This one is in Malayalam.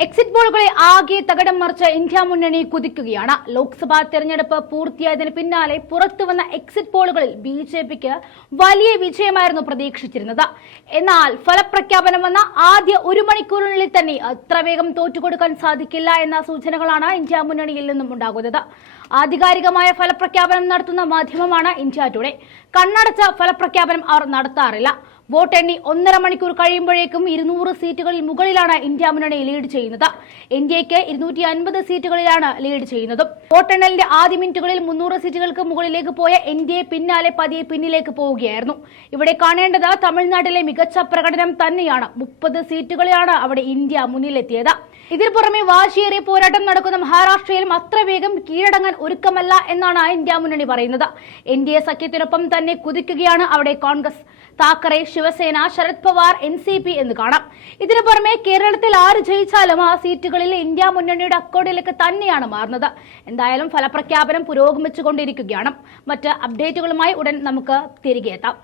എക്സിറ്റ് പോളുകളെ ആകെ തകടം മറിച്ച ഇന്ത്യ മുന്നണി കുതിക്കുകയാണ്. ലോക്സഭാ തെരഞ്ഞെടുപ്പ് പൂർത്തിയായതിന് പിന്നാലെ പുറത്തുവന്ന എക്സിറ്റ് പോളുകളിൽ ബി ജെ പിക്ക് വലിയ വിജയമായിരുന്നു പ്രതീക്ഷിച്ചിരുന്നത്. എന്നാൽ ഫലപ്രഖ്യാപനം വന്ന ആദ്യ ഒരു മണിക്കൂറിനുള്ളിൽ തന്നെ അത്ര വേഗം തോറ്റുകൊടുക്കാൻ സാധിക്കില്ല എന്ന സൂചനകളാണ് ഇന്ത്യ മുന്നണിയിൽ നിന്നും ഉണ്ടാകുന്നത്. ആധികാരികമായ ഫലപ്രഖ്യാപനം നടത്തുന്ന മാധ്യമമാണ് ഇന്ത്യ ടുഡേ. കണ്ണടച്ച ഫലപ്രഖ്യാപനം അവർ നടത്താറില്ല. വോട്ടെണ്ണി ഒന്നര മണിക്കൂർ കഴിയുമ്പോഴേക്കും ഇരുന്നൂറ് സീറ്റുകളിൽ മുകളിലാണ് ഇന്ത്യ മുന്നണി ലീഡ് ചെയ്യുന്നത്. ഇന്ത്യയ്ക്ക് ഇരുന്നൂറ്റി അൻപത് സീറ്റുകളിലാണ് ലീഡ് ചെയ്യുന്നത്. വോട്ടെണ്ണലിന്റെ ആദ്യ മിനിറ്റുകളിൽ മുന്നൂറ് സീറ്റുകൾക്ക് മുകളിലേക്ക് പോയ എൻ പിന്നാലെ പതിയെ പിന്നിലേക്ക് പോവുകയായിരുന്നു. ഇവിടെ കാണേണ്ടത് തമിഴ്നാട്ടിലെ മികച്ച പ്രകടനം തന്നെയാണ്. മുപ്പത് സീറ്റുകളിലാണ് അവിടെ ഇന്ത്യ മുന്നിലെത്തിയത്. ഇതിനു പുറമെ വാശിയേറിയ പോരാട്ടം നടക്കുന്ന മഹാരാഷ്ട്രയിലും അത്ര വേഗം കീഴടങ്ങാൻ ഒരുക്കമല്ല എന്നാണ് ഇന്ത്യ മുന്നണി പറയുന്നത്. എൻ ഡി എ സഖ്യത്തിനൊപ്പം തന്നെ കുതിക്കുകയാണ് അവിടെ Congress. Thackeray Shiv Sena Sharad Pawar N C P എന്ന് കാണാം. ഇതിനു പുറമെ കേരളത്തിൽ ആര് ജയിച്ചാലും ആ സീറ്റുകളിൽ ഇന്ത്യ മുന്നണിയുടെ അക്കൗണ്ടിലേക്ക് തന്നെയാണ് മാറുന്നത്. എന്തായാലും ഫലപ്രഖ്യാപനം പുരോഗമിച്ചുകൊണ്ടിരിക്കുകയാണ്. മറ്റ് അപ്ഡേറ്റുകളുമായി ഉടൻ നമുക്ക് തിരികെ എത്താം.